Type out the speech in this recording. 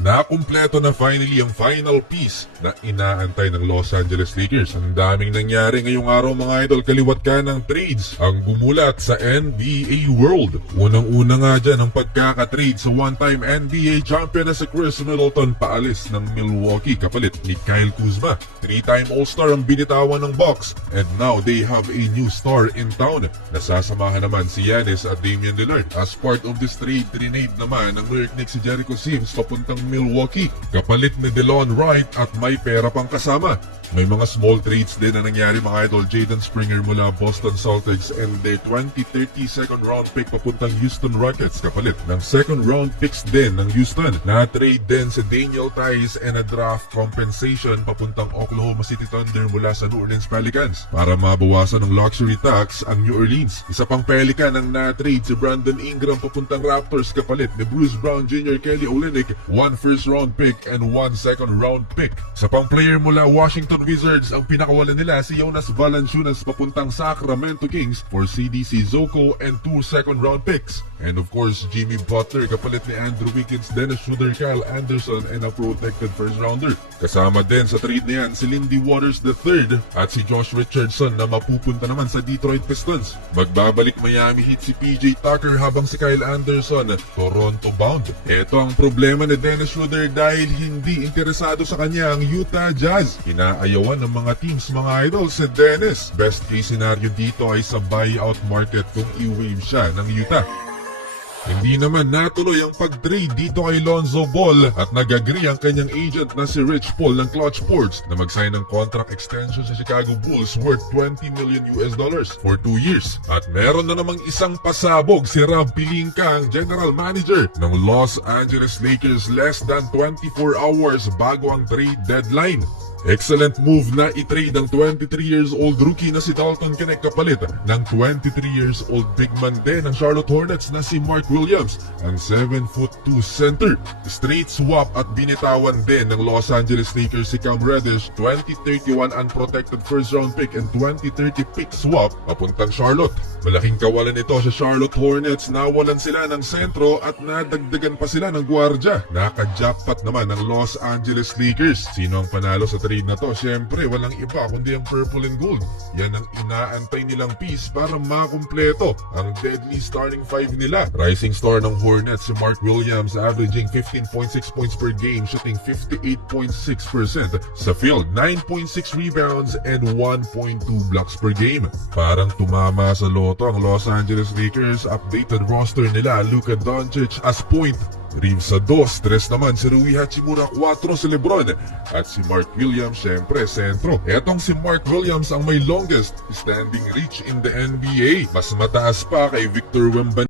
Nakumpleto na finally ang final piece na inaantay ng Los Angeles Lakers. Ang daming nangyari ngayong araw mga idol, kaliwat ka ng trades ang gumulat sa NBA world. Unang-una nga dyan ang pagkakatrade sa one-time NBA champion na si Chris Middleton paalis ng Milwaukee kapalit ni Kyle Kuzma. 3-time All-Star ang binitawan ng Bucks and now they have a new star in town. Nasasamahan naman si Giannis at Damian Lillard. As part of this trade, trinade naman ng New York Knicks si Jericho Sims papuntang Milwaukee kapalit ni DeLon Wright at may pera pang kasama. May mga small trades din na nangyari mga idol. Jaden Springer mula Boston Celtics and their 2030 second round pick papuntang Houston Rockets kapalit ng second round picks din ng Houston. Na-trade din si Daniel Tice and a draft compensation papuntang Oklahoma City Thunder mula sa New Orleans Pelicans para mabawasan ng luxury tax ang New Orleans. Isa pang Pelican ang na-trade si Brandon Ingram papuntang Raptors kapalit ni Bruce Brown Jr., Kelly Olynyk, 1 first round pick and 1 second round pick. Isa pang player mula Washington Wizards ang pinakawalan nila si Jonas Valanciunas papuntang Sacramento Kings for CDC Zoko and 2 second round picks. And of course, Jimmy Butler kapalit ni Andrew Wiggins, Dennis Schroeder, Kyle Anderson and a protected first rounder. Kasama din sa trade na yan si Lindy Waters III at si Josh Richardson na mapupunta naman sa Detroit Pistons. Magbabalik Miami Heat si PJ Tucker habang si Kyle Anderson Toronto bound. Ito ang problema ni Dennis Schroeder dahil hindi interesado sa kanya ang Utah Jazz. Inaayawan ng mga teams mga idol si Dennis. Best case scenario dito ay sa buyout market kung i-waive siya ng Utah. Hindi naman natuloy ang pag-trade dito kay Lonzo Ball at nag-agree ang kanyang agent na si Rich Paul ng Clutch Sports na mag-sign ng contract extension sa Chicago Bulls worth $20 million for 2 years. At meron na namang isang pasabog si Rob Pelinka, ang general manager ng Los Angeles Lakers less than 24 hours bago ang trade deadline. Excellent move na i-trade ang 23 years old rookie na si Dalton Knecht kapalit ng 23 years old big man din ng Charlotte Hornets na si Mark Williams, ang 7'2" center. Straight swap at binitawan din ng Los Angeles Lakers si Cam Reddish, 2031 unprotected first round pick and 2030 pick swap papuntang Charlotte. Malaking kawalan ito sa Charlotte Hornets, nawalan sila ng sentro at nadagdagan pa sila ng gwardya. Naka-jackpot naman ng Los Angeles Lakers. Sino ang panalo sa trade na to? Siyempre, walang iba kundi ang purple and gold. Yan ang inaantay nilang piece para makumpleto ang deadly starting five nila. Rising star ng Hornets si Mark Williams, averaging 15.6 points per game, shooting 58.6% sa field, 9.6 rebounds and 1.2 blocks per game. Parang tumama sa loto ang Los Angeles Lakers. Updated roster nila, Luka Doncic as point, Reeves sa 2, 3 naman si Rui Hachimura, 4 si Lebron at si Mark Williams syempre sentro. Etong si Mark Williams ang may longest standing reach in the NBA, mas mataas pa kay Victor Wembanyama